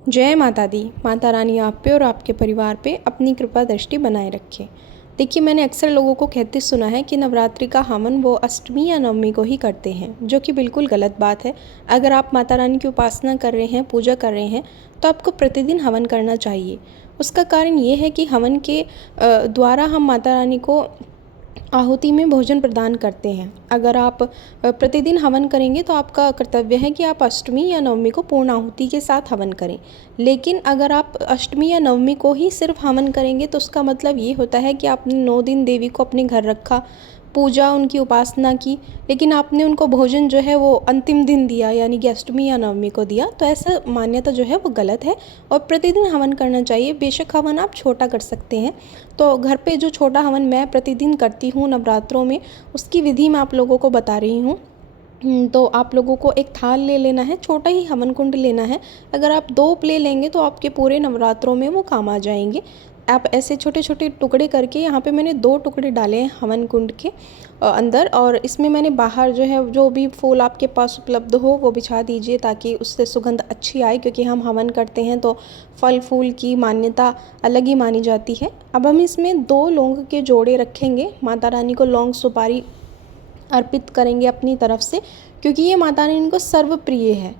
जय माता दी। माता रानी आप पे और आपके परिवार पे अपनी कृपा दृष्टि बनाए रखे। देखिए, मैंने अक्सर लोगों को कहते सुना है कि नवरात्रि का हवन वो अष्टमी या नवमी को ही करते हैं, जो कि बिल्कुल गलत बात है। अगर आप माता रानी की उपासना कर रहे हैं, पूजा कर रहे हैं, तो आपको प्रतिदिन हवन करना चाहिए। उसका कारण ये है कि हवन के द्वारा हम माता रानी को आहुति में भोजन प्रदान करते हैं। अगर आप प्रतिदिन हवन करेंगे तो आपका कर्तव्य है कि आप अष्टमी या नवमी को पूर्ण आहुति के साथ हवन करें। लेकिन अगर आप अष्टमी या नवमी को ही सिर्फ हवन करेंगे तो उसका मतलब ये होता है कि आपने 9 दिन देवी को अपने घर रखा, पूजा, उनकी उपासना की, लेकिन आपने उनको भोजन जो है वो अंतिम दिन दिया, यानी कि अष्टमी या नवमी को दिया। तो ऐसा मान्यता जो है वो गलत है और प्रतिदिन हवन करना चाहिए। बेशक हवन आप छोटा कर सकते हैं। तो घर पे जो छोटा हवन मैं प्रतिदिन करती हूँ नवरात्रों में, उसकी विधि मैं आप लोगों को बता रही हूँ। तो आप लोगों को एक थाल ले लेना है, छोटा ही हवन कुंड लेना है। अगर आप 2 ले लेंगे तो आपके पूरे नवरात्रों में वो काम आ जाएंगे। आप ऐसे छोटे छोटे टुकड़े करके, यहाँ पे मैंने 2 टुकड़े डाले हैं हवन कुंड के अंदर, और इसमें मैंने बाहर जो है जो भी फूल आपके पास उपलब्ध हो वो बिछा दीजिए ताकि उससे सुगंध अच्छी आए, क्योंकि हम हवन करते हैं तो फल फूल की मान्यता अलग ही मानी जाती है। अब हम इसमें 2 लौंग के जोड़े रखेंगे। माता रानी को लौंग सुपारी अर्पित करेंगे अपनी तरफ से, क्योंकि ये माता रानी को सर्व प्रिय है।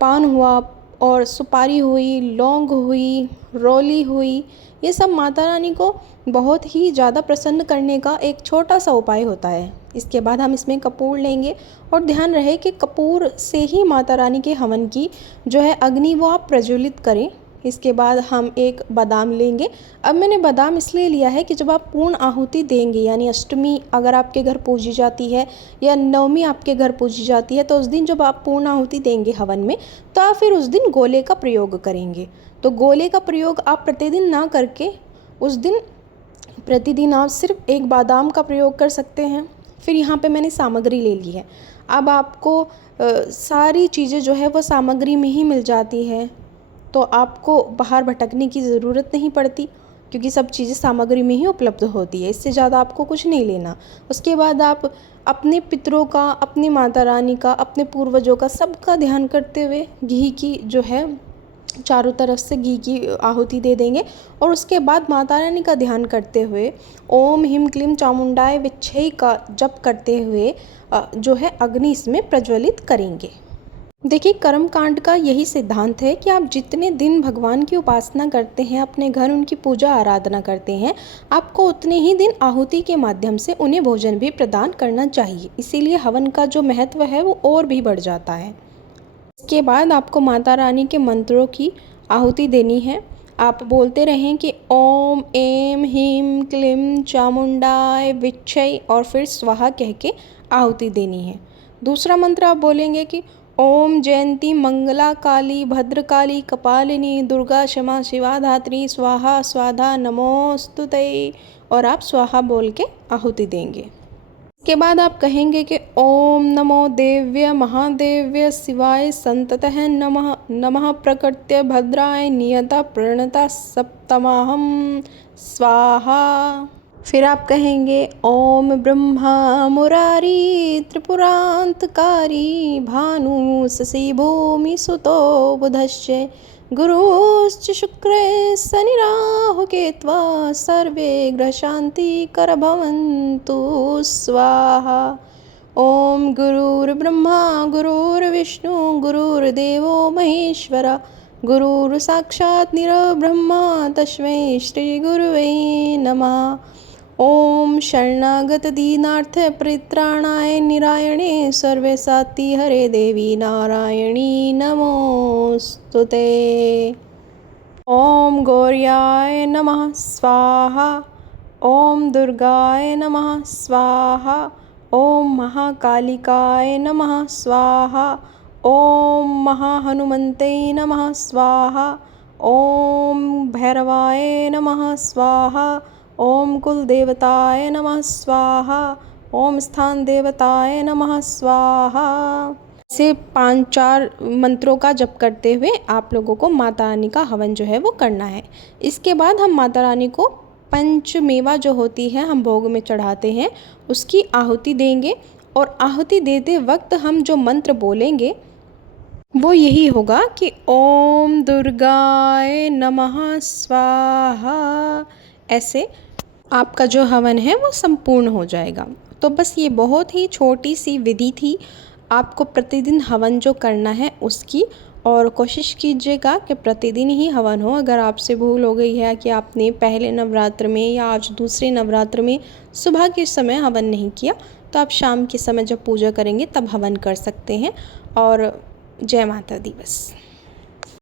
पान हुआ और सुपारी हुई, लौंग हुई, रौली हुई, ये सब माता रानी को बहुत ही ज़्यादा प्रसन्न करने का एक छोटा सा उपाय होता है। इसके बाद हम इसमें कपूर लेंगे और ध्यान रहे कि कपूर से ही माता रानी के हवन की जो है अग्नि वो आप प्रज्वलित करें। इसके बाद हम एक बादाम लेंगे। अब मैंने बादाम इसलिए लिया है कि जब आप पूर्ण आहुति देंगे, यानी अष्टमी अगर आपके घर पूजी जाती है या नवमी आपके घर पूजी जाती है, तो उस दिन जब आप पूर्ण आहुति देंगे हवन में, तो आप फिर उस दिन गोले का प्रयोग करेंगे। तो गोले का प्रयोग आप प्रतिदिन ना करके उस दिन प्रतिदिन आप सिर्फ एक बादाम का प्रयोग कर सकते हैं। फिर यहाँ पे मैंने सामग्री ले ली है। अब आपको सारी चीज़ें जो है वो सामग्री में ही मिल जाती है, तो आपको बाहर भटकने की ज़रूरत नहीं पड़ती, क्योंकि सब चीज़ें सामग्री में ही उपलब्ध होती है। इससे ज़्यादा आपको कुछ नहीं लेना। उसके बाद आप अपने पितरों का, अपनी माता रानी का, अपने पूर्वजों का, सबका ध्यान करते हुए घी की जो है चारों तरफ से घी की आहुति दे देंगे। और उसके बाद माता रानी का ध्यान करते हुए ओम ह्रीं क्लीं चामुंडाय विच्छय का जप करते हुए जो है अग्नि इसमें प्रज्वलित करेंगे। देखिए, कर्म कांड का यही सिद्धांत है कि आप जितने दिन भगवान की उपासना करते हैं, अपने घर उनकी पूजा आराधना करते हैं, आपको उतने ही दिन आहुति के माध्यम से उन्हें भोजन भी प्रदान करना चाहिए। इसीलिए हवन का जो महत्व है वो और भी बढ़ जाता है। इसके बाद आपको माता रानी के मंत्रों की आहुति देनी है। आप बोलते रहें कि ओम ऐं ह्रीं क्लीं चामुंडाय विच्छय और फिर स्वाहा कह के आहुति देनी है। दूसरा मंत्र आप बोलेंगे कि ओम जयंती मंगला काली भद्रकाली कपालिनी दुर्गा क्षमा शिवा धात्री स्वाहा स्वाधा नमोस्तुते, और आप स्वाहा बोल के आहुति देंगे। इसके बाद आप कहेंगे कि ओम नमो देव्य महादेव्य शिवाय संततः नमः नमः प्रकृत्य भद्राय नियता प्रणता सप्तमाहम स्वाहा। फिर आप कहेंगे ओम ब्रह्मा मुरारी त्रिपुरांतकारी भानु शशि भूमि सुतो बुधश्च गुरुश्च शुक्रे शनि राहु केत्वा सर्वे ग्रह शांति कर भवन्तु स्वाहा। ओम गुरुर्ब्रह्मा गुरुर्विष्णु गुरुर्देवो महेश्वरा गुरुर् साक्षात् निरब्रह्मा तस्मै श्री गुरुवे नमः। ओम शरणागत दीनार्थ परित्राणाय निरायणे सर्वेशाति हरे देवी नारायणी नमोस्तुते। ओम गौर्याय नमः स्वाहा। ओम दुर्गाय नमः स्वाहा। ओम महाकालिकाय नमः स्वाहा। ओम महाहनुमते नमः स्वाहा। ओम भैरवाय नमः स्वाहा। ओम कुल देवताय नमः स्वाहा। ओम स्थान देवताय नमः स्वाहा। से 5-4 मंत्रों का जप करते हुए आप लोगों को माता रानी का हवन जो है वो करना है। इसके बाद हम माता रानी को पंचमेवा जो होती है हम भोग में चढ़ाते हैं, उसकी आहुति देंगे। और आहुति देते वक्त हम जो मंत्र बोलेंगे वो यही होगा कि ओम दुर्गाय नमः स्वाहा, ऐसे आपका जो हवन है वो संपूर्ण हो जाएगा। तो बस ये बहुत ही छोटी सी विधि थी आपको प्रतिदिन हवन जो करना है उसकी, और कोशिश कीजिएगा कि प्रतिदिन ही हवन हो। अगर आपसे भूल हो गई है कि आपने पहले नवरात्र में या आज दूसरे नवरात्र में सुबह के समय हवन नहीं किया, तो आप शाम के समय जब पूजा करेंगे तब हवन कर सकते हैं। और जय माता दी बस।